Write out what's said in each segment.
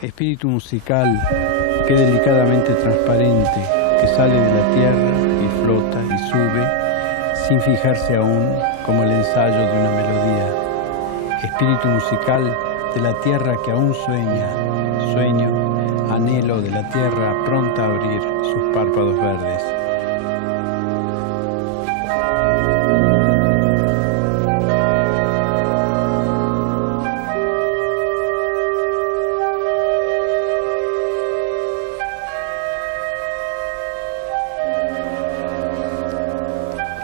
Espíritu musical, que delicadamente transparente, que sale de la tierra y flota y sube, sin fijarse aún, como el ensayo de una melodía. Espíritu musical de la tierra que aún sueña, sueño, anhelo de la tierra pronta a abrir sus párpados verdes.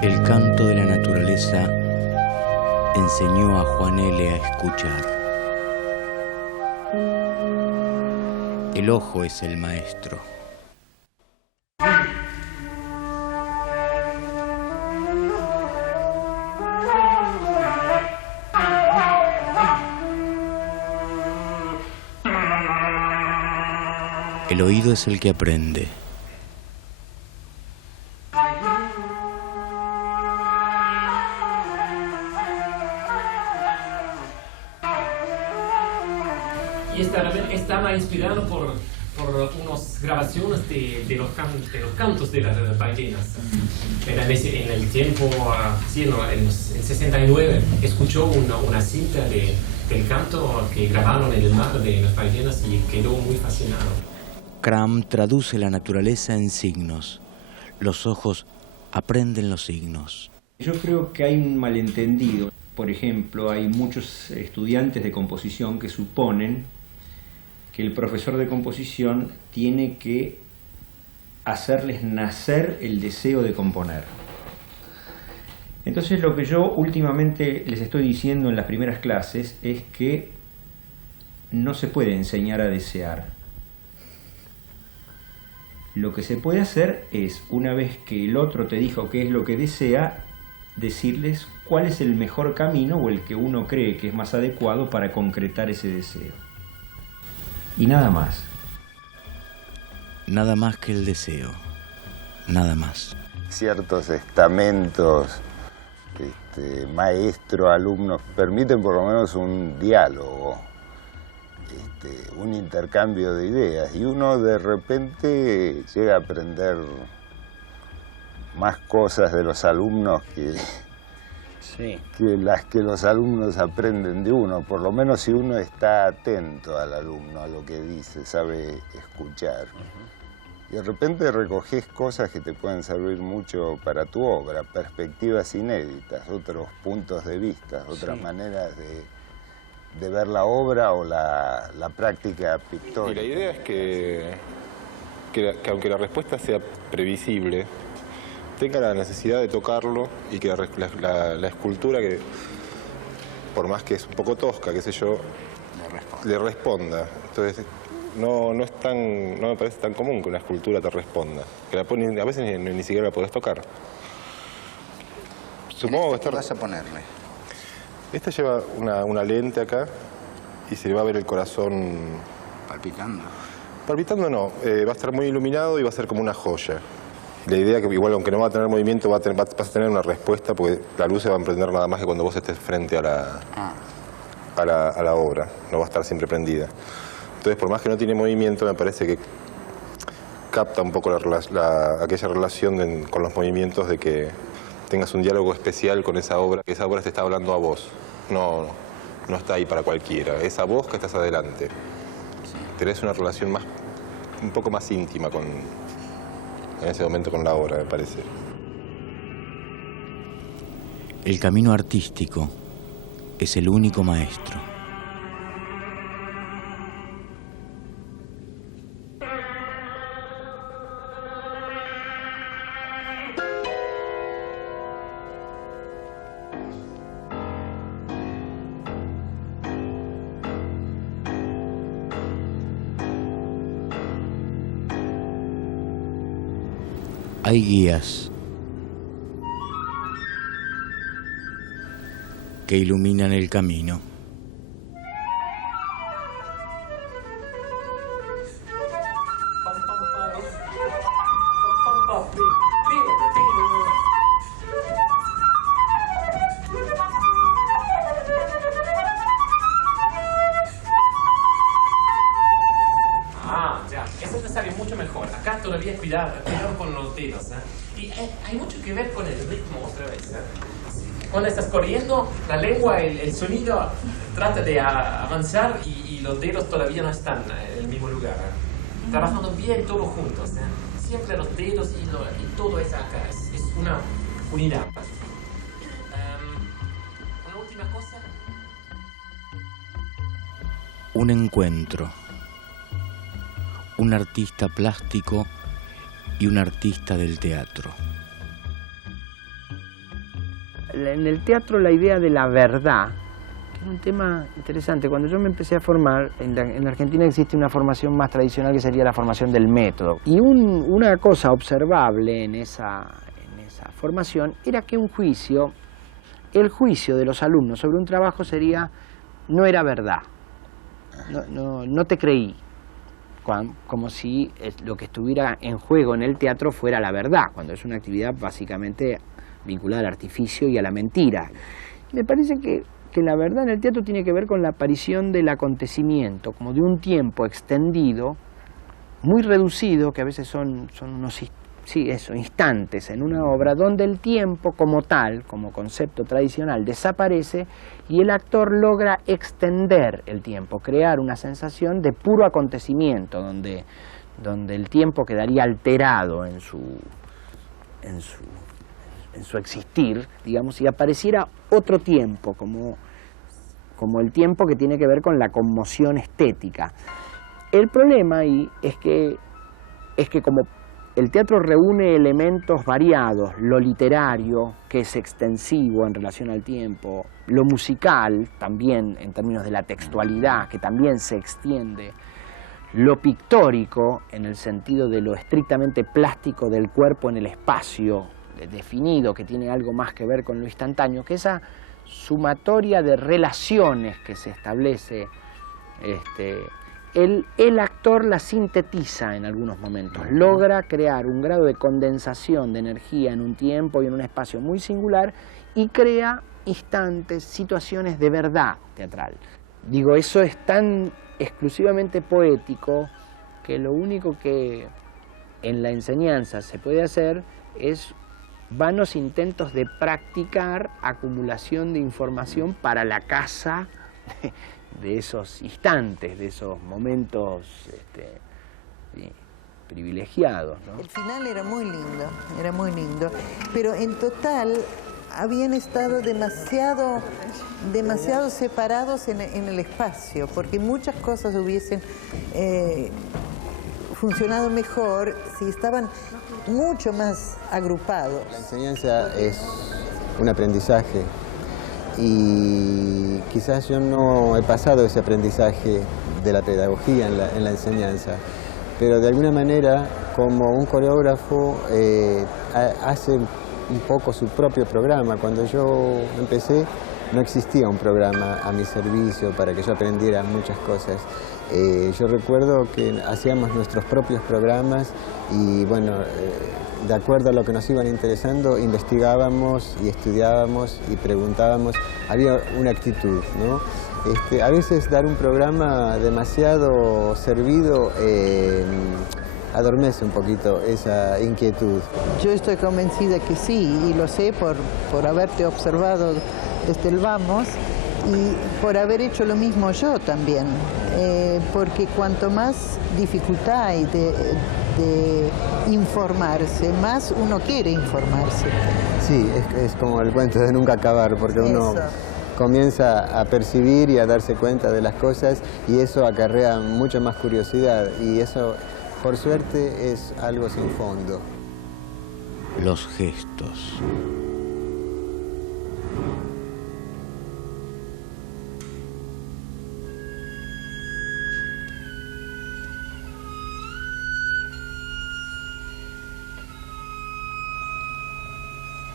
El canto de la naturaleza enseñó a Juan L. a escuchar. El ojo es el maestro. El oído es el que aprende. Y estaba inspirado por unas grabaciones de los cantos de las ballenas. En el tiempo, en 69, escuchó una cinta del canto que grabaron en el mar de las ballenas y quedó muy fascinado. Cram traduce la naturaleza en signos. Los ojos aprenden los signos. Yo creo que hay un malentendido. Por ejemplo, hay muchos estudiantes de composición que suponen que el profesor de composición tiene que hacerles nacer el deseo de componer. Entonces lo que yo últimamente les estoy diciendo en las primeras clases es que no se puede enseñar a desear. Lo que se puede hacer es, una vez que el otro te dijo qué es lo que desea, decirles cuál es el mejor camino o el que uno cree que es más adecuado para concretar ese deseo. Y nada más. Nada más que el deseo. Nada más. Ciertos estamentos, maestro, alumnos, permiten por lo menos un diálogo, un intercambio de ideas. Y uno de repente llega a aprender más cosas de los alumnos que las que los alumnos aprenden de uno, por lo menos si uno está atento al alumno, a lo que dice, sabe escuchar. Y de repente recoges cosas que te pueden servir mucho para tu obra, perspectivas inéditas, otros puntos de vista, otras maneras de ver la obra o la práctica pictórica. Y la idea es que aunque la respuesta sea previsible, tenga la necesidad de tocarlo y que la escultura, que por más que es un poco tosca, qué sé yo, le responda. Entonces no me parece tan común que una escultura te responda, que a veces ni siquiera la podés tocar. Supongo que ¿Qué vas a ponerle? Esta lleva una lente acá y se le va a ver el corazón Palpitando. Palpitando no, va a estar muy iluminado y va a ser como una joya. La idea es que igual, aunque no va a tener movimiento, vas a tener una respuesta, porque la luz se va a prender nada más que cuando vos estés frente a la obra, no va a estar siempre prendida. Entonces, por más que no tiene movimiento, me parece que capta un poco aquella relación con los movimientos, de que tengas un diálogo especial con esa obra, que esa obra te está hablando a vos. No está ahí para cualquiera, es a vos que estás adelante. Tenés una relación un poco más íntima en ese momento con la obra, me parece. El camino artístico es el único maestro. Hay guías que iluminan el camino. todavía cuidado con los dedos. Y hay mucho que ver con el ritmo otra vez. Cuando estás corriendo, la lengua, el sonido trata de avanzar y los dedos todavía no están en el mismo lugar. Trabajando bien todos juntos. Siempre los dedos y todo es acá. Es una unidad. Una última cosa. Un encuentro. Un artista plástico y un artista del teatro. En el teatro la idea de la verdad, que es un tema interesante. Cuando yo me empecé a formar, en Argentina existe una formación más tradicional que sería la formación del método. Y una cosa observable en esa formación era que el juicio de los alumnos sobre un trabajo no era verdad, no te creí. Como si lo que estuviera en juego en el teatro fuera la verdad, cuando es una actividad básicamente vinculada al artificio y a la mentira. Me parece que la verdad en el teatro tiene que ver con la aparición del acontecimiento, como de un tiempo extendido, muy reducido, que a veces son unos instantes en una obra, donde el tiempo como tal, como concepto tradicional, desaparece y el actor logra extender el tiempo, crear una sensación de puro acontecimiento, donde el tiempo quedaría alterado en su existir, digamos, y apareciera otro tiempo, como el tiempo que tiene que ver con la conmoción estética. El problema ahí es que como el teatro reúne elementos variados, lo literario, que es extensivo en relación al tiempo, lo musical, también en términos de la textualidad, que también se extiende, lo pictórico, en el sentido de lo estrictamente plástico del cuerpo en el espacio definido, que tiene algo más que ver con lo instantáneo, que esa sumatoria de relaciones que se establece, el actor la sintetiza en algunos momentos, logra crear un grado de condensación de energía en un tiempo y en un espacio muy singular y crea instantes, situaciones de verdad teatral. Digo, eso es tan exclusivamente poético que lo único que en la enseñanza se puede hacer es vanos intentos de practicar acumulación de información para la caza de esos instantes, de esos momentos privilegiados, ¿no? El final era muy lindo, pero en total habían estado demasiado separados en el espacio, porque muchas cosas hubiesen funcionado mejor si estaban mucho más agrupados. La enseñanza es un aprendizaje y quizás yo no he pasado ese aprendizaje de la pedagogía en la enseñanza, pero de alguna manera como un coreógrafo hace un poco su propio programa. Cuando yo empecé no existía un programa a mi servicio para que yo aprendiera muchas cosas. Yo recuerdo que hacíamos nuestros propios programas y bueno, de acuerdo a lo que nos iban interesando, investigábamos y estudiábamos y preguntábamos. Había una actitud, ¿no? A veces dar un programa demasiado servido adormece un poquito esa inquietud. Yo estoy convencida que sí, y lo sé por haberte observado desde el vamos y por haber hecho lo mismo yo también, porque cuanto más dificultad hay de informarse, más uno quiere informarse. Sí, es como el cuento de nunca acabar, porque uno comienza a percibir y a darse cuenta de las cosas y eso acarrea mucha más curiosidad y eso, por suerte, es algo sin fondo. Los gestos.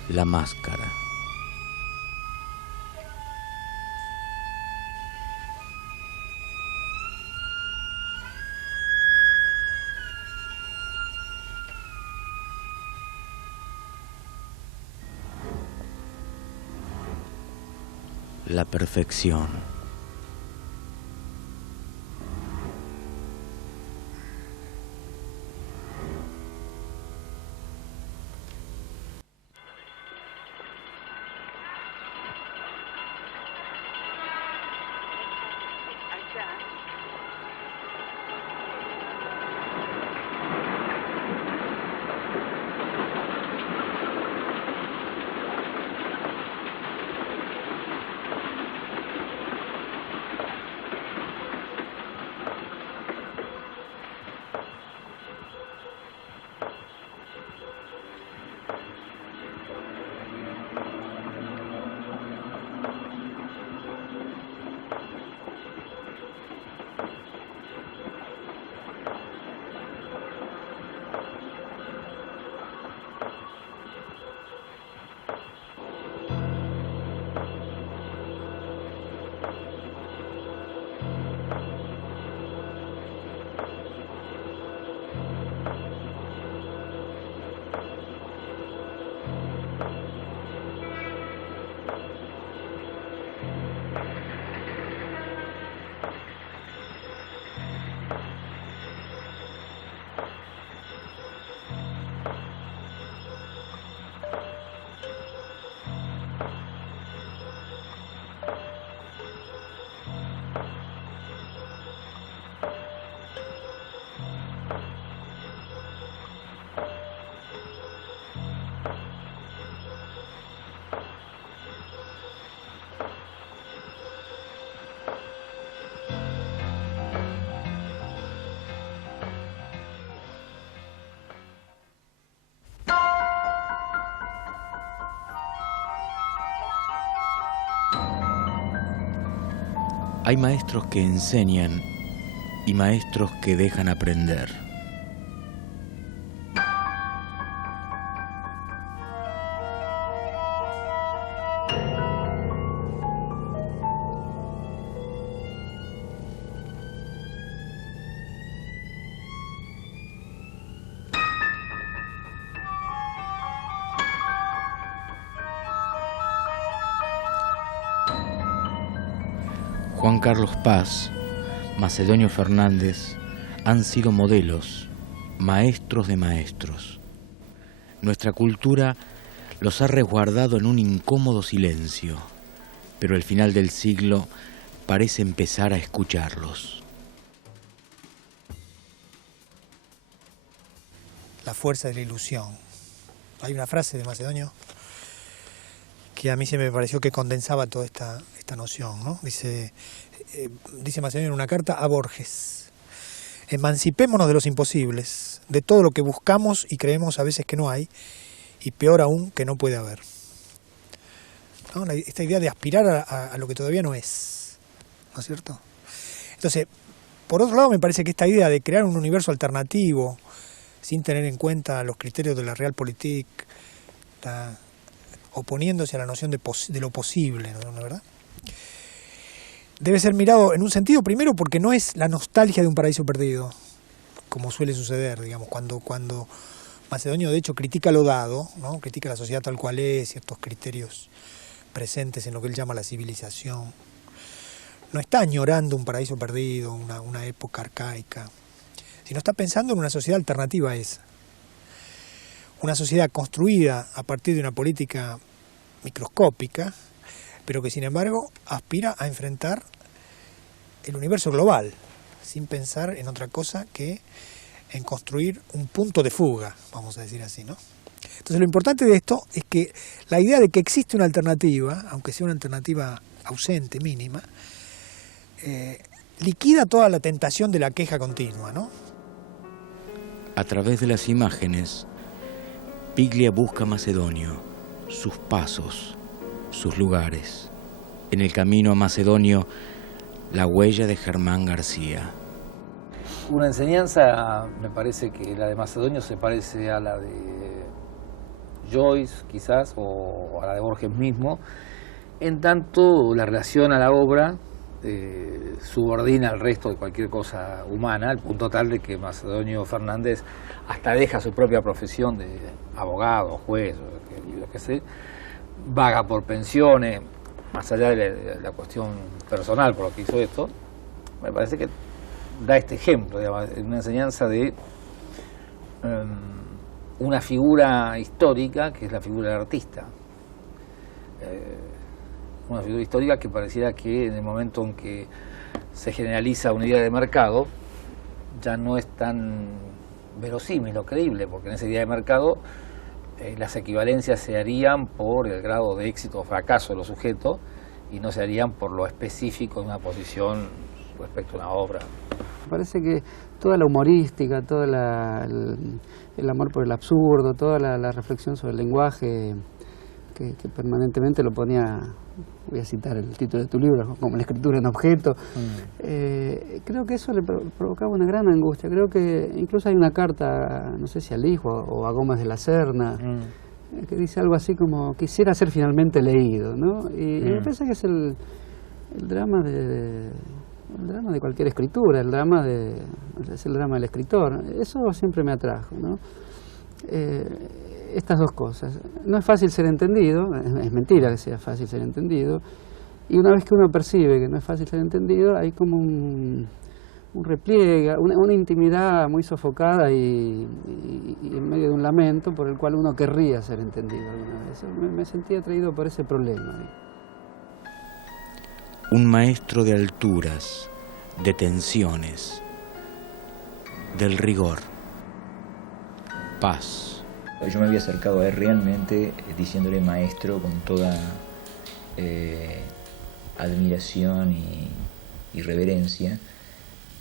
La máscara. La perfección. Hay maestros que enseñan y maestros que dejan aprender. Juan Carlos Paz, Macedonio Fernández han sido modelos, maestros de maestros. Nuestra cultura los ha resguardado en un incómodo silencio, pero el final del siglo parece empezar a escucharlos. La fuerza de la ilusión. Hay una frase de Macedonio que a mí se me pareció que condensaba toda esta noción, ¿no? Dice Macedonio en una carta a Borges: emancipémonos de los imposibles, de todo lo que buscamos y creemos a veces que no hay, y peor aún que no puede haber, ¿no? Esta idea de aspirar a lo que todavía no es, ¿no es cierto? Entonces, por otro lado, me parece que esta idea de crear un universo alternativo sin tener en cuenta los criterios de la realpolitik, oponiéndose a la noción de lo posible, ¿no? ¿Verdad? Debe ser mirado en un sentido, primero, porque no es la nostalgia de un paraíso perdido, como suele suceder, digamos, cuando Macedonio de hecho critica lo dado, ¿no? Critica la sociedad tal cual es, ciertos criterios presentes en lo que él llama la civilización. No está añorando un paraíso perdido, una época arcaica, sino está pensando en una sociedad alternativa a esa. Una sociedad construida a partir de una política microscópica, pero que sin embargo aspira a enfrentar el universo global, sin pensar en otra cosa que en construir un punto de fuga, vamos a decir así, ¿no? Entonces lo importante de esto es que la idea de que existe una alternativa, aunque sea una alternativa ausente, mínima, liquida toda la tentación de la queja continua, ¿no? A través de las imágenes, Piglia busca a Macedonio, sus pasos, sus lugares. En el camino a Macedonio, la huella de Germán García. Una enseñanza, me parece que la de Macedonio se parece a la de Joyce, quizás, o a la de Borges mismo, en tanto la relación a la obra subordina al resto de cualquier cosa humana, al punto tal de que Macedonio Fernández hasta deja su propia profesión de abogado, juez, lo que sé, vaga por pensiones, más allá de la cuestión personal por lo que hizo esto. Me parece que da este ejemplo, digamos, una enseñanza de una figura histórica que es la figura del artista. una figura histórica que pareciera que en el momento en que se generaliza una idea de mercado, ya no es tan verosímil o creíble, porque en esa idea de mercado las equivalencias se harían por el grado de éxito o fracaso de los sujetos y no se harían por lo específico de una posición respecto a una obra. Me parece que toda la humorística, todo el amor por el absurdo, toda la reflexión sobre el lenguaje que permanentemente lo ponía, voy a citar el título de tu libro, como la escritura en objeto, creo que eso le provocaba una gran angustia. Creo que incluso hay una carta, no sé si al hijo o a Gómez de la Serna, que dice algo así como quisiera ser finalmente leído, ¿no? Y me parece que es el drama de cualquier escritura, es el drama del escritor. Eso siempre me atrajo, ¿no? Estas dos cosas. No es fácil ser entendido, es mentira que sea fácil ser entendido, y una vez que uno percibe que no es fácil ser entendido, hay como un repliegue, una intimidad muy sofocada y en medio de un lamento por el cual uno querría ser entendido alguna vez. Me sentía atraído por ese problema. Un maestro de alturas, de tensiones, del rigor. Paz. Yo me había acercado a él realmente diciéndole maestro con toda admiración y reverencia,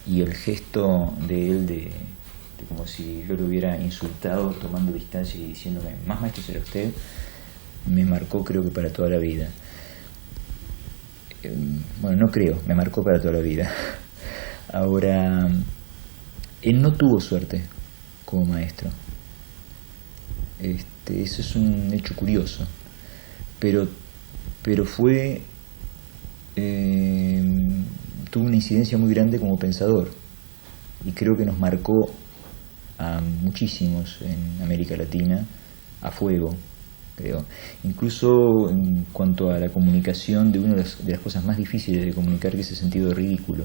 y el gesto de él de como si yo lo hubiera insultado tomando distancia y diciéndome más maestro será usted, me marcó creo que para toda la vida. Bueno, no creo, me marcó para toda la vida. Ahora, él no tuvo suerte como maestro. Eso es un hecho curioso, pero fue tuvo una incidencia muy grande como pensador, y creo que nos marcó a muchísimos en América Latina a fuego, creo. Incluso en cuanto a la comunicación de una de las cosas más difíciles de comunicar, que es el sentido ridículo,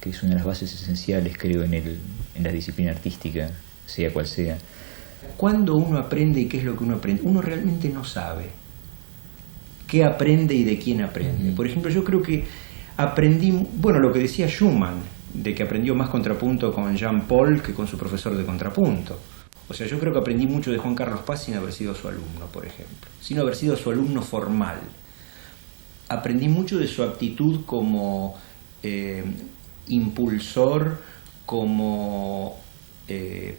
que es una de las bases esenciales, creo, en la disciplina artística, sea cual sea. ¿Cuándo uno aprende y qué es lo que uno aprende? Uno realmente no sabe qué aprende y de quién aprende. Por ejemplo, yo creo que aprendí, bueno, lo que decía Schumann, de que aprendió más contrapunto con Jean Paul que con su profesor de contrapunto. O sea, yo creo que aprendí mucho de Juan Carlos Paz sin haber sido su alumno, por ejemplo, sin haber sido su alumno formal. Aprendí mucho de su actitud como impulsor, como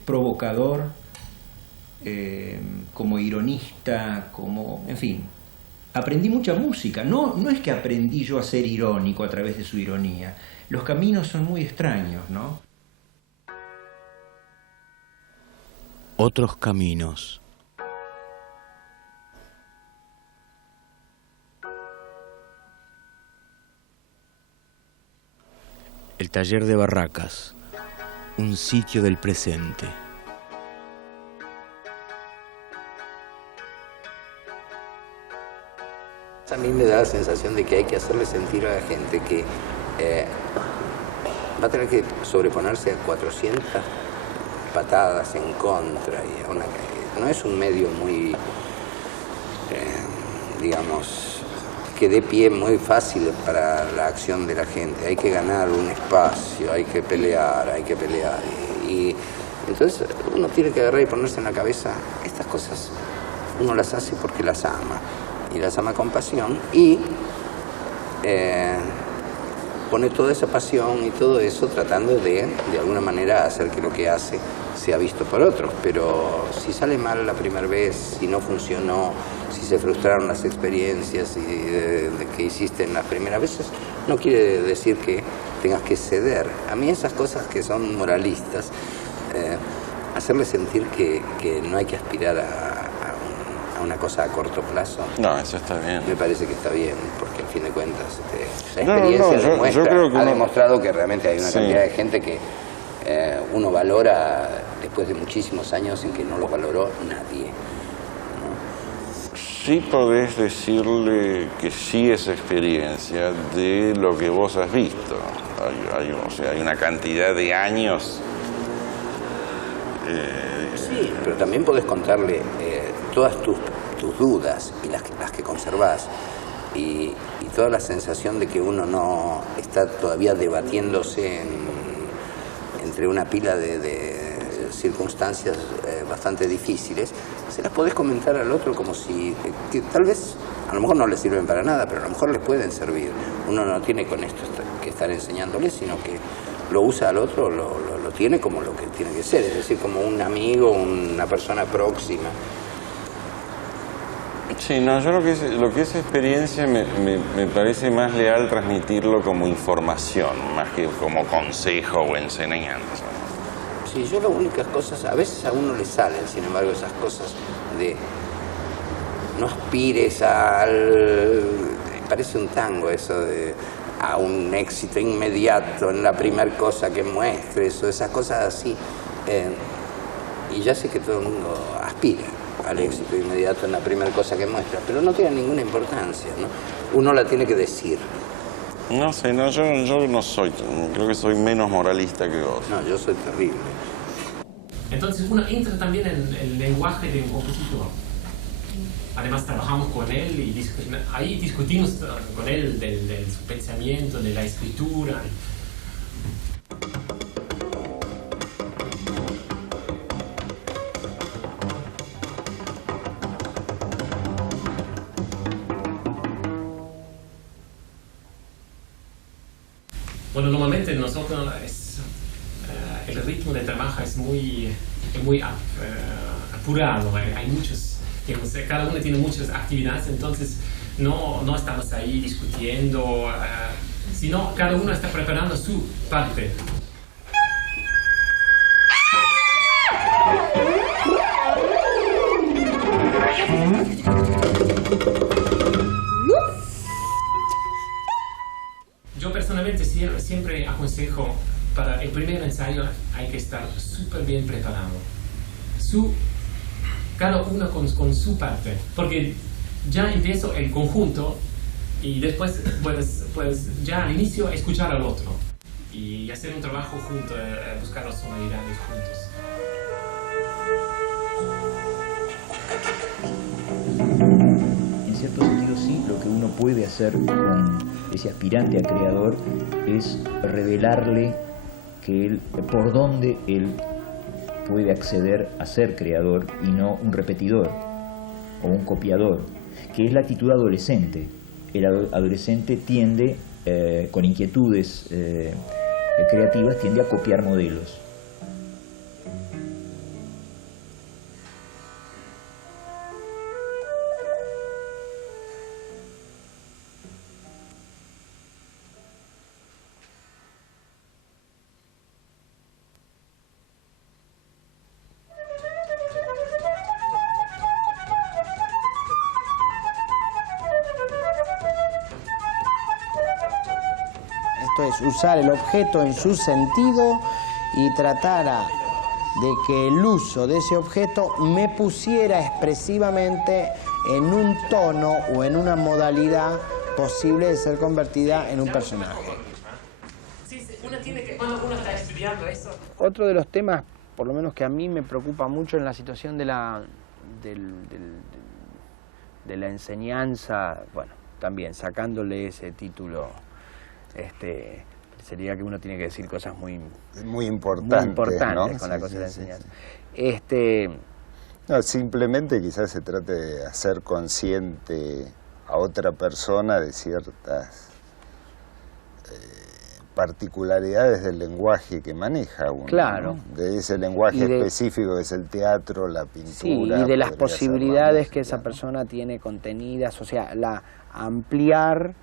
provocador, como ironista, como, en fin, aprendí mucha música. No es que aprendí yo a ser irónico a través de su ironía. Los caminos son muy extraños, ¿no? Otros caminos. El taller de Barracas, un sitio del presente. A mí me da la sensación de que hay que hacerle sentir a la gente que va a tener que sobreponerse a 400 patadas en contra. Y no es un medio muy, digamos, que dé pie muy fácil para la acción de la gente. Hay que ganar un espacio, hay que pelear. Y entonces uno tiene que agarrar y ponerse en la cabeza, estas cosas uno las hace porque las ama. Y las ama con pasión y pone toda esa pasión y todo eso tratando de alguna manera hacer que lo que hace sea visto por otros. Pero si sale mal la primera vez, si no funcionó, si se frustraron las experiencias que hiciste en las primeras veces, no quiere decir que tengas que ceder. A mí esas cosas que son moralistas, hacerle sentir que no hay que aspirar a una cosa a corto plazo. No, eso está bien. Me parece que está bien, porque al fin de cuentas la experiencia yo creo que ha demostrado que realmente hay una cantidad de gente que uno valora después de muchísimos años en que no lo valoró nadie, ¿no? Sí podés decirle que sí es experiencia de lo que vos has visto. Hay una cantidad de años. Sí, pero también podés contarle todas tus dudas y las que conservás. y toda la sensación de que uno no está todavía debatiéndose entre una pila de circunstancias bastante difíciles, se las podés comentar al otro como si, que tal vez a lo mejor no le sirven para nada, pero a lo mejor les pueden servir. Uno no tiene con esto que estar enseñándole, sino que lo usa al otro, lo tiene como lo que tiene que ser, es decir, como un amigo, una persona próxima. Sí, no, yo lo que es experiencia me parece más leal transmitirlo como información, más que como consejo o enseñanza. Sí, yo las únicas cosas, a veces a uno le salen, sin embargo, esas cosas de no aspires parece un tango eso a un éxito inmediato en la primera cosa que muestres o esas cosas así. Y ya sé que todo el mundo aspira al éxito inmediato en la primera cosa que muestra, pero no tiene ninguna importancia, ¿no? Uno la tiene que decir. No sé, no, yo no soy, creo que soy menos moralista que vos. No, yo soy terrible. Entonces uno entra también en el lenguaje de un compositor. Además trabajamos con él y ahí discutimos con él de su pensamiento, de la escritura. Bueno, normalmente nosotros el ritmo de trabajo es muy apurado, hay muchos, digamos, cada uno tiene muchas actividades, entonces no estamos ahí discutiendo, sino cada uno está preparando su parte. Yo personalmente siempre aconsejo, para el primer ensayo hay que estar súper bien preparado. Cada uno con su parte, porque ya empiezo el conjunto y después pues ya al inicio escuchar al otro y hacer un trabajo junto, buscar las sonoridades juntos. En cierto sentido sí, lo que uno puede hacer con ese aspirante a creador es revelarle que por dónde él puede acceder a ser creador y no un repetidor o un copiador, que es la actitud adolescente. El adolescente tiende, con inquietudes creativas, tiende a copiar modelos. Es usar el objeto en su sentido y tratara de que el uso de ese objeto me pusiera expresivamente en un tono o en una modalidad posible de ser convertida en un personaje. Cuando uno está estudiando eso. Otro de los temas, por lo menos que a mí me preocupa mucho en la situación de la enseñanza, bueno, también sacándole ese título, sería que uno tiene que decir cosas muy importantes, ¿no? Con la cosa de la enseñanza. No, simplemente quizás se trate de hacer consciente a otra persona de ciertas particularidades del lenguaje que maneja uno. Claro. ¿No? De ese lenguaje específico que es el teatro, la pintura. Sí, y de las posibilidades que esa persona tiene contenidas, o sea, ampliar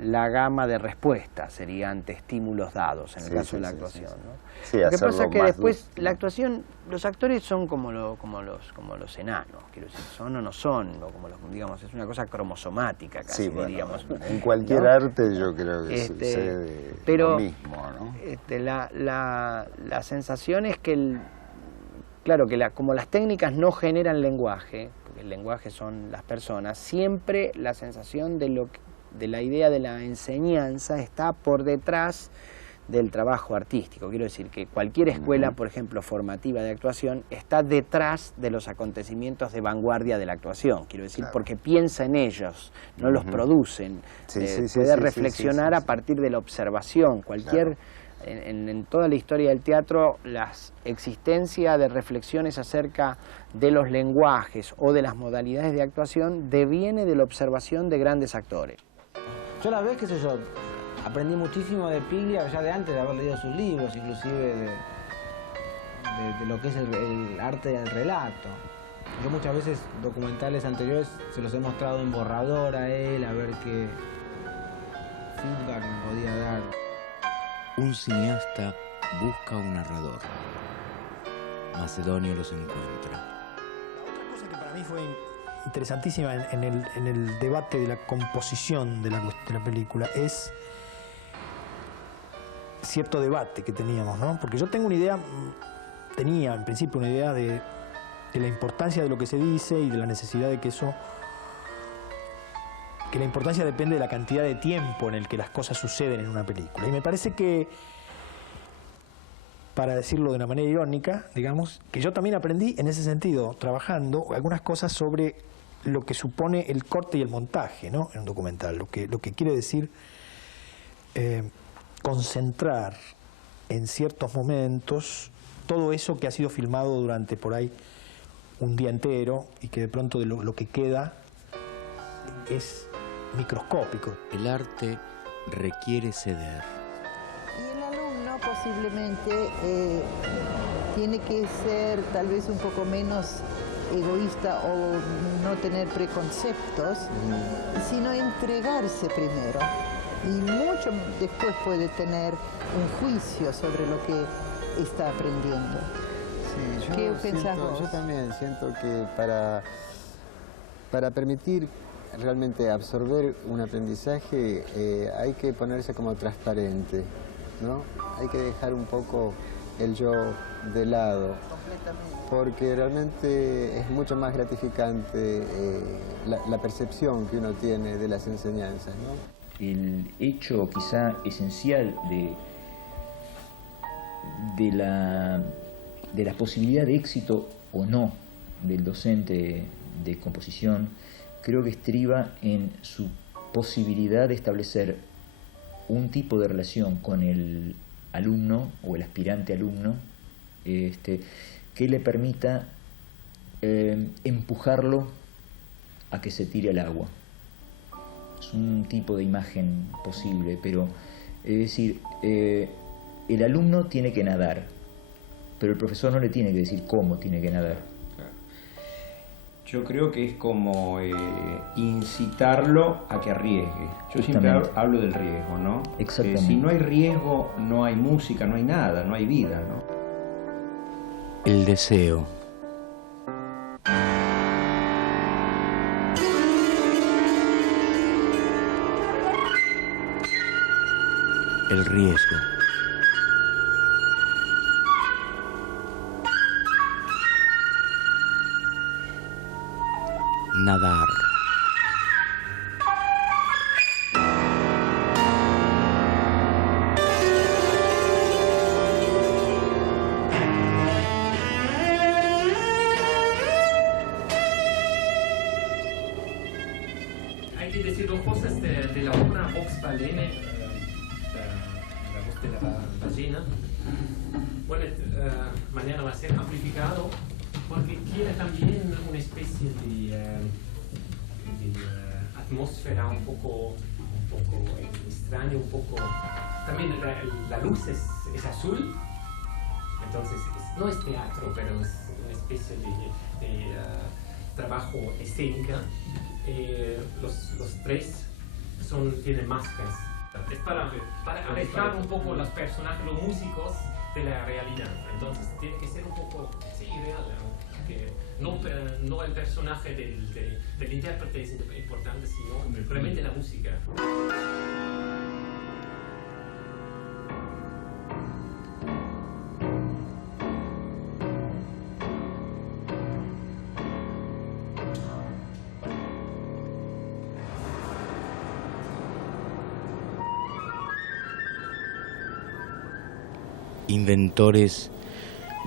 la gama de respuestas sería ante estímulos dados en el caso de la actuación, ¿no? Sí, lo que pasa es que después la actuación, los actores son como los enanos, quiero decir, son o no son, o como digamos, es una cosa cromosomática casi, diríamos. En cualquier arte yo creo que sucede lo mismo, ¿no? La sensación es que claro, que como las técnicas no generan lenguaje, porque el lenguaje son las personas, siempre la sensación de la idea de la enseñanza está por detrás del trabajo artístico. Quiero decir que cualquier escuela, por ejemplo, formativa de actuación, está detrás de los acontecimientos de vanguardia de la actuación. Quiero decir, porque piensa en ellos, no los producen. Puede reflexionar a partir de la observación. Cualquier... En toda la historia del teatro, la existencia de reflexiones acerca de los lenguajes o de las modalidades de actuación deviene de la observación de grandes actores. Yo la vez, qué sé yo, aprendí muchísimo de Piglia ya de antes de haber leído sus libros, inclusive de lo que es el arte del relato. Yo muchas veces documentales anteriores se los he mostrado en borrador a él, a ver qué feedback me podía dar. Un cineasta busca un narrador. Macedonio los encuentra. Otra cosa que para mí fue interesantísima en el debate de la composición de la película es cierto debate que teníamos, ¿no? Porque yo tenía en principio una idea de la importancia de lo que se dice y de la necesidad de que la importancia depende de la cantidad de tiempo en el que las cosas suceden en una película. Y me parece que, para decirlo de una manera irónica, digamos, que yo también aprendí en ese sentido, trabajando algunas cosas sobre lo que supone el corte y el montaje, ¿no?, en un documental. Lo que quiere decir concentrar en ciertos momentos todo eso que ha sido filmado durante por ahí un día entero y que de pronto de lo que queda es microscópico. El arte requiere ceder. Y el alumno posiblemente tiene que ser tal vez un poco menos egoísta o no tener preconceptos, sino entregarse primero. Y mucho después puede tener un juicio sobre lo que está aprendiendo. Sí, ¿Qué pensás vos? Yo también siento que para permitir realmente absorber un aprendizaje hay que ponerse como transparente, ¿no? Hay que dejar un poco el yo de lado, porque realmente es mucho más gratificante la percepción que uno tiene de las enseñanzas, ¿no? El hecho quizá esencial de la posibilidad de éxito o no del docente de composición creo que estriba en su posibilidad de establecer un tipo de relación con el alumno o el aspirante alumno que le permita empujarlo a que se tire al agua. Es un tipo de imagen posible, pero es decir, el alumno tiene que nadar, pero el profesor no le tiene que decir cómo tiene que nadar. Yo creo que es como incitarlo a que arriesgue. Yo siempre hablo del riesgo, ¿no? Exactamente. Si no hay riesgo, no hay música, no hay nada, no hay vida, ¿no? El deseo. El riesgo. Nadar. Hay que decir dos cosas de la obra Vox Balene, la voz de la ballena. Bueno, mañana va a ser amplificado porque tiene también una especie de atmósfera un poco extraña, un poco... También la luz es azul, entonces no es teatro, pero es una especie de trabajo escénico. Los tres tienen máscaras. Es para alejar un poco los personajes, los músicos de la realidad. Entonces tiene que ser un poco real. Que no el personaje del intérprete es importante, sino realmente la música. inventores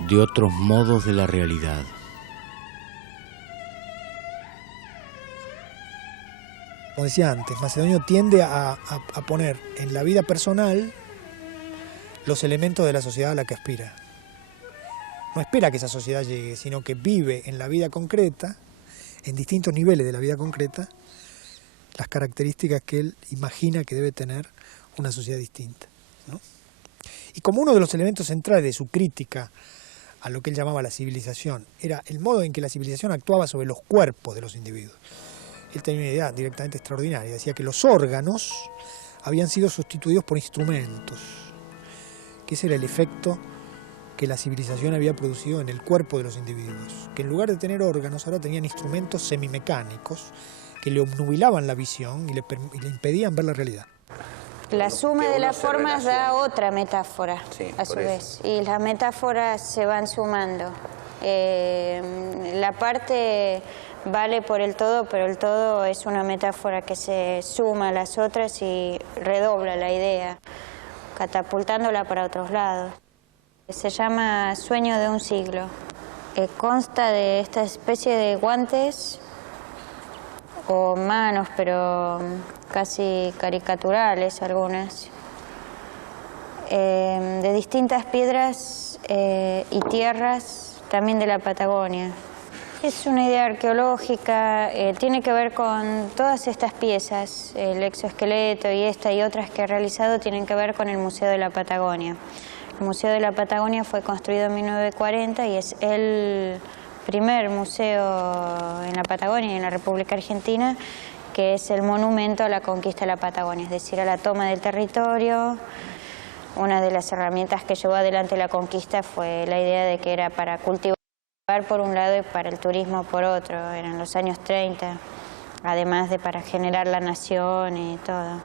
de otros modos de la realidad. Como decía antes, Macedonio tiende a poner en la vida personal los elementos de la sociedad a la que aspira. No espera que esa sociedad llegue, sino que vive en la vida concreta, en distintos niveles de la vida concreta, las características que él imagina que debe tener una sociedad distinta, ¿no? Y como uno de los elementos centrales de su crítica a lo que él llamaba la civilización era el modo en que la civilización actuaba sobre los cuerpos de los individuos, él tenía una idea directamente extraordinaria. Decía que los órganos habían sido sustituidos por instrumentos, que ese era el efecto que la civilización había producido en el cuerpo de los individuos, que en lugar de tener órganos ahora tenían instrumentos semimecánicos que le obnubilaban la visión y le impedían ver la realidad. La suma de las formas da otra metáfora, a su vez, y las metáforas se van sumando. La parte vale por el todo, pero el todo es una metáfora que se suma a las otras y redobla la idea, catapultándola para otros lados. Se llama Sueño de un siglo. Consta de esta especie de guantes o manos, pero casi caricaturales algunas, de distintas piedras y tierras también de la Patagonia. Es una idea arqueológica, tiene que ver con todas estas piezas, el exoesqueleto y esta y otras que he realizado tienen que ver con el Museo de la Patagonia. El Museo de la Patagonia fue construido en 1940 y es el primer museo en la Patagonia y en la República Argentina que es el monumento a la conquista de la Patagonia, es decir, a la toma del territorio. Una de las herramientas que llevó adelante la conquista fue la idea de que era para cultivar por un lado y para el turismo por otro, eran los años 30, además de para generar la nación y todo.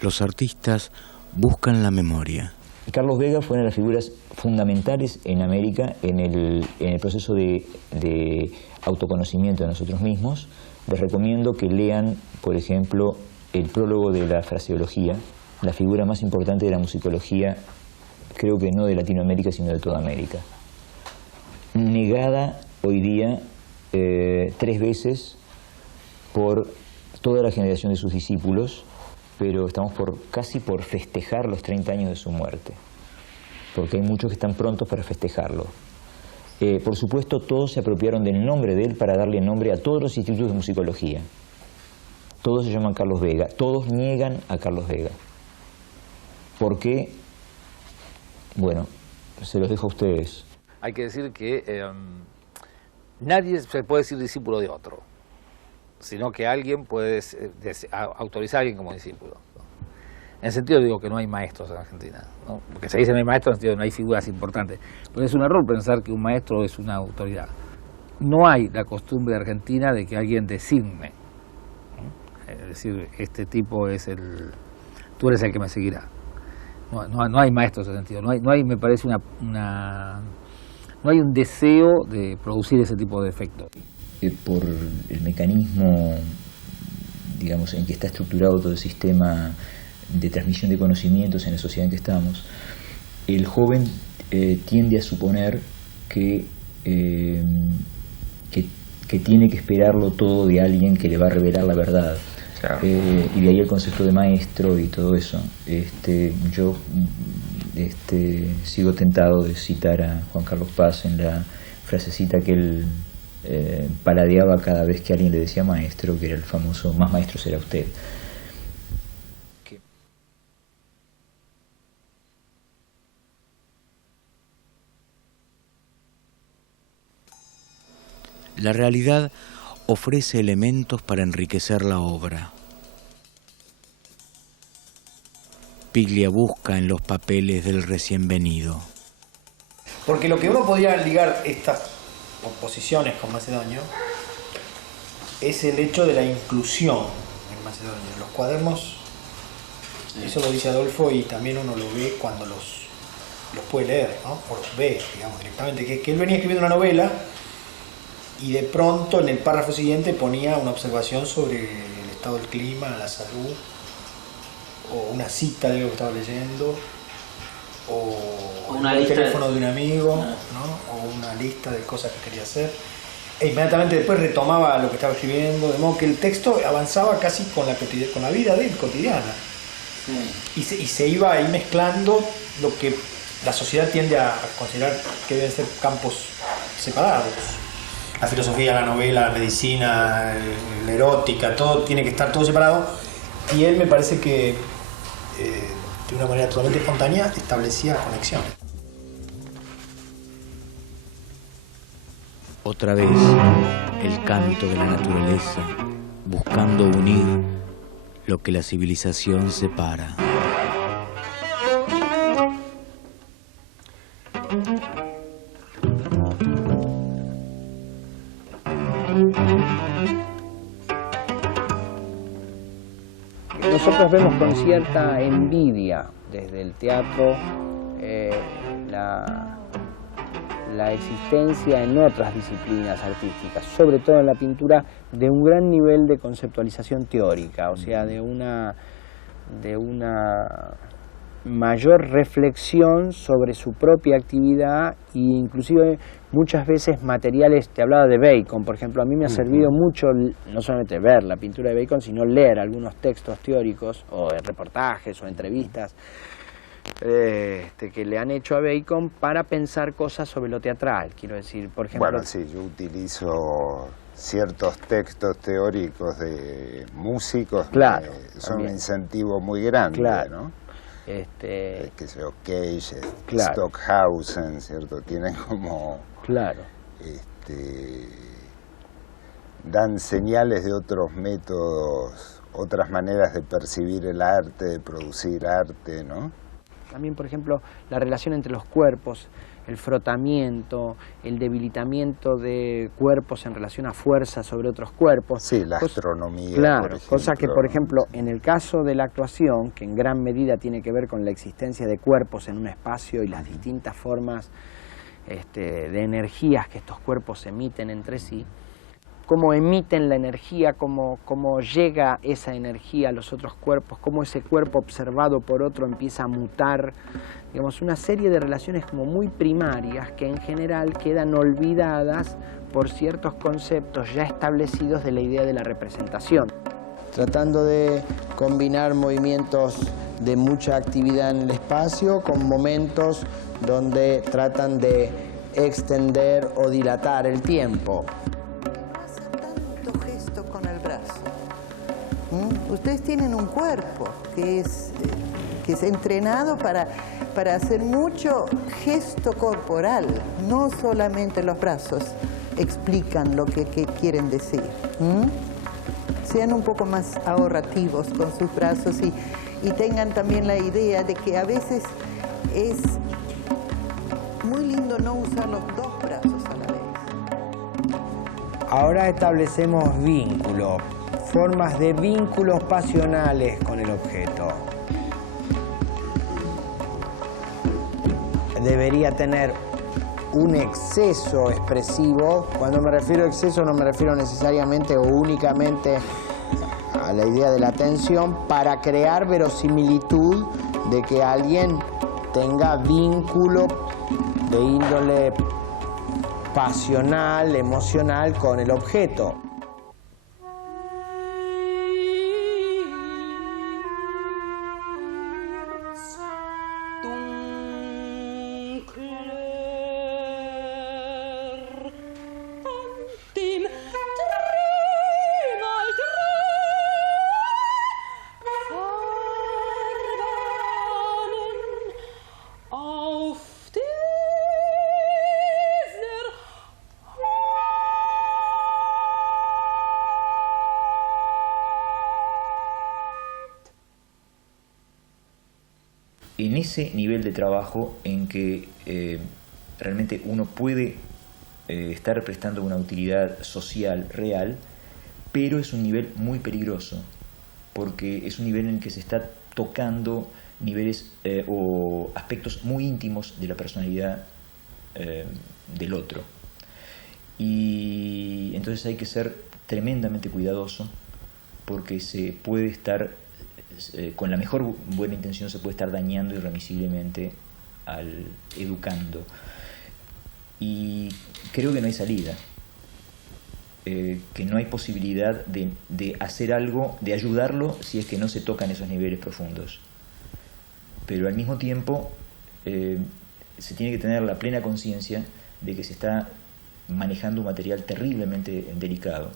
Los artistas buscan la memoria. Carlos Vega fue una de las figuras fundamentales en América en el proceso de autoconocimiento de nosotros mismos. Les recomiendo que lean, por ejemplo, el prólogo de la fraseología, la figura más importante de la musicología, creo que no de Latinoamérica, sino de toda América. Negada hoy día 3 veces por toda la generación de sus discípulos, pero estamos casi por festejar los 30 años de su muerte, porque hay muchos que están prontos para festejarlo. Por supuesto, todos se apropiaron del nombre de él para darle nombre a todos los institutos de musicología. Todos se llaman Carlos Vega, todos niegan a Carlos Vega. ¿Por qué? Bueno, se los dejo a ustedes. Hay que decir que nadie se puede decir discípulo de otro, sino que alguien puede autorizar a alguien como discípulo. En el sentido digo que no hay maestros en Argentina, ¿no? Porque se dice no hay maestros en el sentido de no hay figuras importantes, pero es un error pensar que un maestro es una autoridad. No hay la costumbre argentina de que alguien designe, ¿no? Es decir, este tipo es tú eres el que me seguirá. No hay maestros en ese sentido, no hay me parece no hay un deseo de producir ese tipo de efectos. Por el mecanismo, digamos, en que está estructurado todo el sistema de transmisión de conocimientos en la sociedad en que estamos, el joven tiende a suponer que tiene que esperarlo todo de alguien que le va a revelar la verdad. Claro. Y de ahí el concepto de maestro y todo eso. Yo sigo tentado de citar a Juan Carlos Paz en la frasecita que él paladeaba cada vez que alguien le decía maestro, que era el famoso "más maestro será usted". La realidad ofrece elementos para enriquecer la obra. Piglia busca en los papeles del recién venido. Porque lo que uno podría ligar estas composiciones con Macedonio es el hecho de la inclusión en Macedonio. Los cuadernos, eso lo dice Adolfo y también uno lo ve cuando los puede leer, ¿no? O los ve, digamos, directamente. Que él venía escribiendo una novela y de pronto en el párrafo siguiente ponía una observación sobre el estado del clima, la salud, o una cita de algo que estaba leyendo, o una el lista teléfono de un amigo, ¿no? O una lista de cosas que quería hacer. E inmediatamente después retomaba lo que estaba escribiendo, de modo que el texto avanzaba casi con la vida de él, cotidiana. Sí. Y se iba ahí mezclando lo que la sociedad tiende a considerar que deben ser campos separados. La filosofía, la novela, la medicina, la erótica, todo tiene que estar todo separado. Y él me parece que de una manera totalmente espontánea establecía conexiones. Otra vez, el canto de la naturaleza, buscando unir lo que la civilización separa. Nosotros vemos con cierta envidia desde el teatro la existencia en otras disciplinas artísticas, sobre todo en la pintura, de un gran nivel de conceptualización teórica, o sea, de una mayor reflexión sobre su propia actividad e inclusive muchas veces materiales. Te hablaba de Bacon, por ejemplo. A mí me ha servido mucho no solamente ver la pintura de Bacon, sino leer algunos textos teóricos o reportajes o entrevistas que le han hecho a Bacon para pensar cosas sobre lo teatral. Quiero decir, por ejemplo... Bueno, sí, yo utilizo ciertos textos teóricos de músicos, claro, son un incentivo muy grande, claro, ¿no? Que se Cage, claro, Stockhausen, ¿cierto? Tienen como... Claro. Dan señales de otros métodos, otras maneras de percibir el arte, de producir arte, ¿no? También, por ejemplo, la relación entre los cuerpos, el frotamiento, el debilitamiento de cuerpos en relación a fuerza sobre otros cuerpos. Sí, la astronomía. Claro, cosa que, por ejemplo, en el caso de la actuación, que en gran medida tiene que ver con la existencia de cuerpos en un espacio y las distintas formas de energías que estos cuerpos emiten entre sí, cómo emiten la energía, cómo llega esa energía a los otros cuerpos, cómo ese cuerpo observado por otro empieza a mutar, digamos, una serie de relaciones como muy primarias que en general quedan olvidadas por ciertos conceptos ya establecidos de la idea de la representación. Tratando de combinar movimientos de mucha actividad en el espacio con momentos donde tratan de extender o dilatar el tiempo. Ustedes tienen un cuerpo que es entrenado para hacer mucho gesto corporal, no solamente los brazos explican lo que quieren decir. Sean un poco más ahorrativos con sus brazos y tengan también la idea de que a veces es muy lindo no usar los dos brazos a la vez. Ahora establecemos vínculo. Formas de vínculos pasionales con el objeto. Debería tener un exceso expresivo. Cuando me refiero a exceso no me refiero necesariamente o únicamente a la idea de la tensión, para crear verosimilitud de que alguien tenga vínculo de índole pasional, emocional con el objeto. En ese nivel de trabajo en que realmente uno puede estar prestando una utilidad social real, pero es un nivel muy peligroso, porque es un nivel en que se está tocando niveles o aspectos muy íntimos de la personalidad del otro. Y entonces hay que ser tremendamente cuidadoso, porque se puede estar, con la mejor buena intención, se puede estar dañando irremisiblemente al educando. Y creo que no hay salida, que no hay posibilidad de hacer algo, de ayudarlo si es que no se tocan esos niveles profundos. Pero al mismo tiempo se tiene que tener la plena conciencia de que se está manejando un material terriblemente delicado.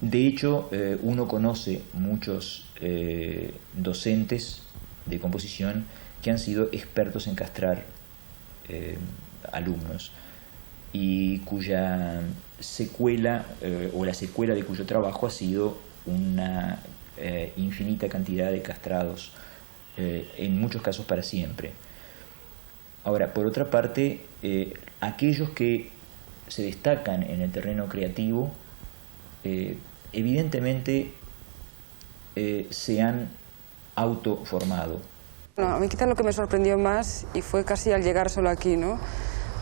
De hecho, uno conoce muchos docentes de composición que han sido expertos en castrar alumnos y cuya secuela o la secuela de cuyo trabajo ha sido una infinita cantidad de castrados, en muchos casos para siempre. Ahora, por otra parte, aquellos que se destacan en el terreno creativo, evidentemente se han autoformado. No, a mí quizás lo que me sorprendió más, y fue casi al llegar solo aquí, ¿no?,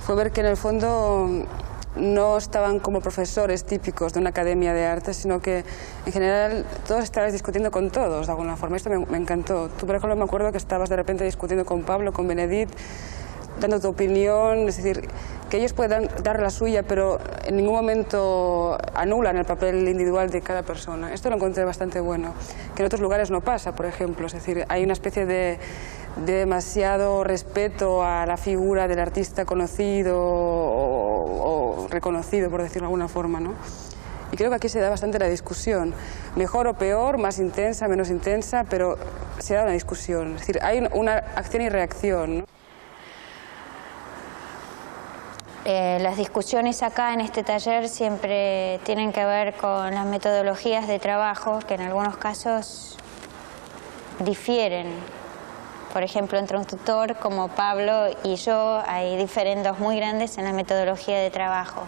fue ver que en el fondo no estaban como profesores típicos de una academia de arte, sino que en general todos estabas discutiendo con todos de alguna forma. Esto me encantó. Tú, por ejemplo, me acuerdo que estabas de repente discutiendo con Pablo, con Benedit, dando tu opinión, es decir, que ellos puedan dar la suya, pero en ningún momento anulan el papel individual de cada persona. Esto lo encontré bastante bueno, que en otros lugares no pasa, por ejemplo. Es decir, hay una especie de demasiado respeto a la figura del artista conocido o reconocido, por decirlo de alguna forma, ¿no? Y creo que aquí se da bastante la discusión, mejor o peor, más intensa, menos intensa, pero se da una discusión. Es decir, hay una acción y reacción, ¿no? Las discusiones acá en este taller siempre tienen que ver con las metodologías de trabajo, que en algunos casos difieren. Por ejemplo, entre un tutor como Pablo y yo hay diferendos muy grandes en la metodología de trabajo.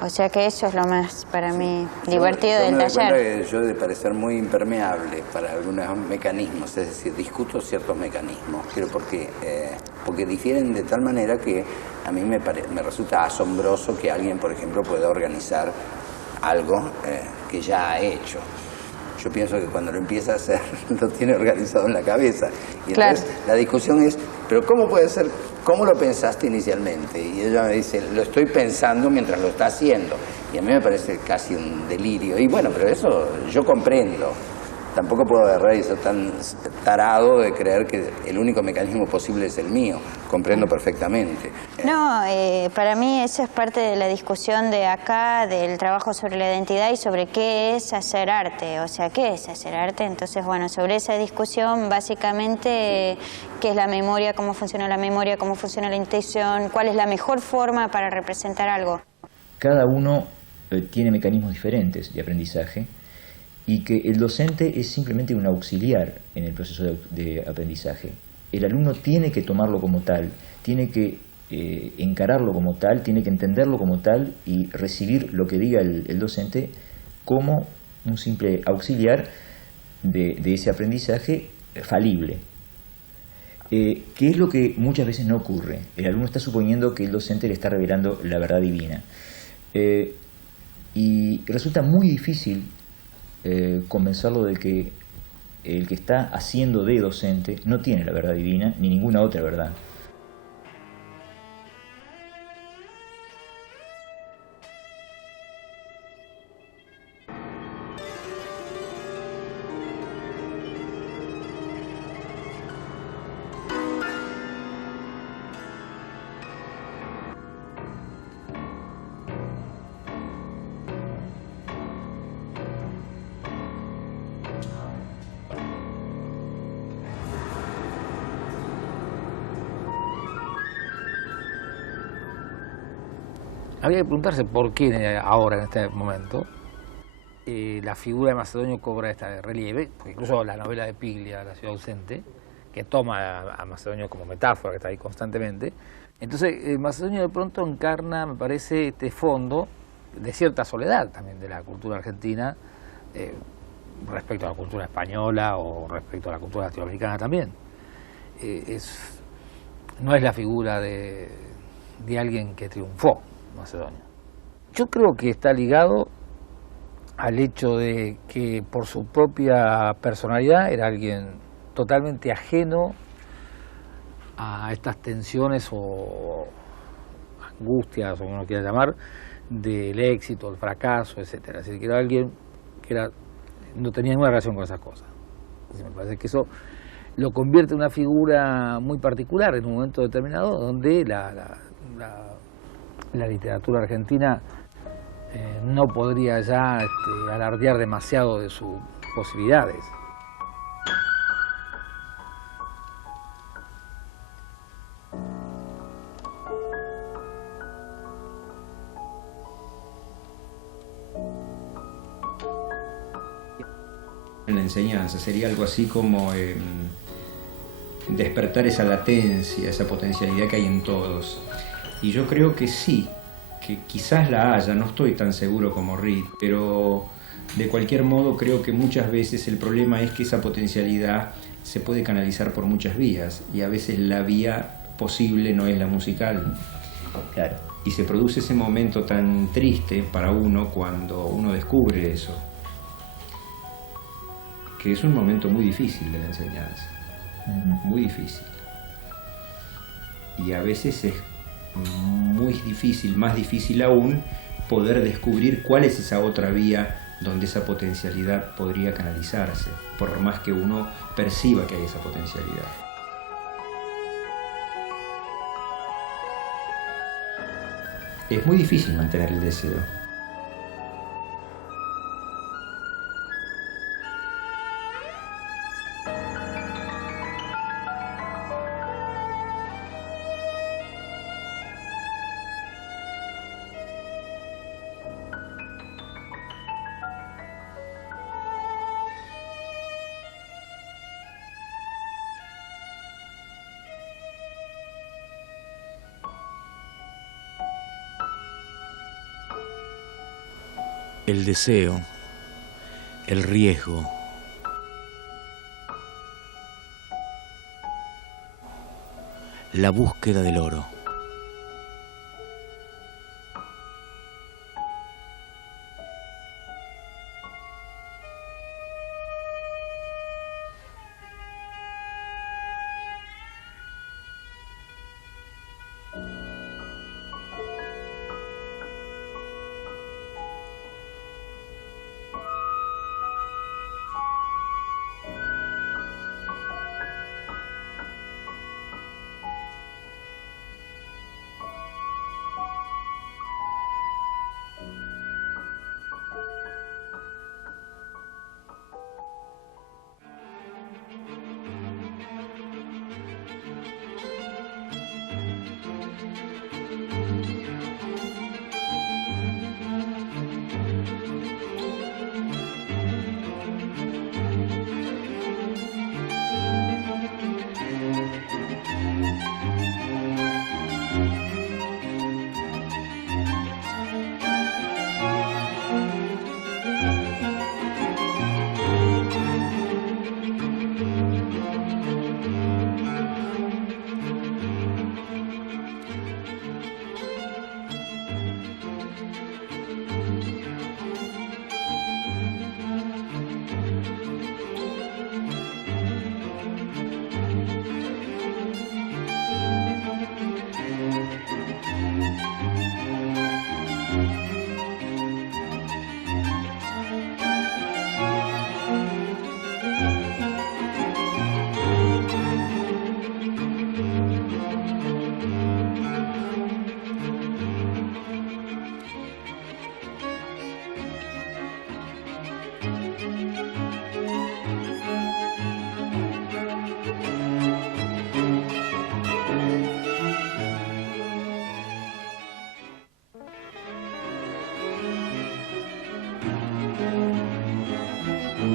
O sea que eso es lo más, para mí, divertido del taller. Yo he de parecer muy impermeable para algunos mecanismos, es decir, discuto ciertos mecanismos, pero porque difieren de tal manera que a mí me resulta asombroso que alguien, por ejemplo, pueda organizar algo que ya ha hecho. Yo pienso que cuando lo empieza a hacer, lo tiene organizado en la cabeza. Y entonces la discusión es, ¿pero cómo puede ser? ¿Cómo lo pensaste inicialmente? Y ella me dice, lo estoy pensando mientras lo está haciendo. Y a mí me parece casi un delirio. Y bueno, pero eso yo comprendo. Tampoco puedo agarrar y ser tan tarado de creer que el único mecanismo posible es el mío. Comprendo perfectamente. No, para mí eso es parte de la discusión de acá, del trabajo sobre la identidad y sobre qué es hacer arte. O sea, ¿qué es hacer arte? Entonces, bueno, sobre esa discusión, básicamente, ¿qué es la memoria? ¿Cómo funciona la memoria? ¿Cómo funciona la intención? ¿Cuál es la mejor forma para representar algo? Cada uno tiene mecanismos diferentes de aprendizaje, y que el docente es simplemente un auxiliar en el proceso de aprendizaje. El alumno tiene que tomarlo como tal, tiene que encararlo como tal, tiene que entenderlo como tal y recibir lo que diga el docente como un simple auxiliar de ese aprendizaje falible. ¿Qué es lo que muchas veces no ocurre? El alumno está suponiendo que el docente le está revelando la verdad divina. Y resulta muy difícil convencerlo de que el que está haciendo de docente no tiene la verdad divina ni ninguna otra verdad. Habría que preguntarse por qué ahora, en este momento, la figura de Macedonio cobra este relieve, porque incluso la novela de Piglia, La ciudad ausente, que toma a Macedonio como metáfora, que está ahí constantemente. Entonces, Macedonio de pronto encarna, me parece, este fondo de cierta soledad también de la cultura argentina respecto a la cultura española o respecto a la cultura latinoamericana también. No es la figura de alguien que triunfó, Macedonio. Yo creo que está ligado al hecho de que por su propia personalidad era alguien totalmente ajeno a estas tensiones o angustias, o como uno quiera llamar, del éxito, el fracaso, etcétera. Es decir, que era alguien que no tenía ninguna relación con esas cosas. Entonces, me parece que eso lo convierte en una figura muy particular en un momento determinado, donde la literatura argentina no podría ya alardear demasiado de sus posibilidades. En la enseñanza sería algo así como despertar esa latencia, esa potencialidad que hay en todos. Y yo creo que sí, que quizás la haya, no estoy tan seguro como Reed, pero de cualquier modo creo que muchas veces el problema es que esa potencialidad se puede canalizar por muchas vías y a veces la vía posible no es la musical. Claro. Y se produce ese momento tan triste para uno cuando uno descubre eso, que es un momento muy difícil de la enseñanza, muy difícil. Y a veces es muy difícil, más difícil aún, poder descubrir cuál es esa otra vía donde esa potencialidad podría canalizarse, por más que uno perciba que hay esa potencialidad. Es muy difícil mantener el deseo. El deseo, el riesgo, la búsqueda del oro.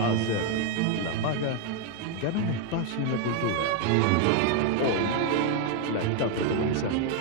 Hacer la paga gana un espacio en la cultura. Hoy, la etapa comenzando.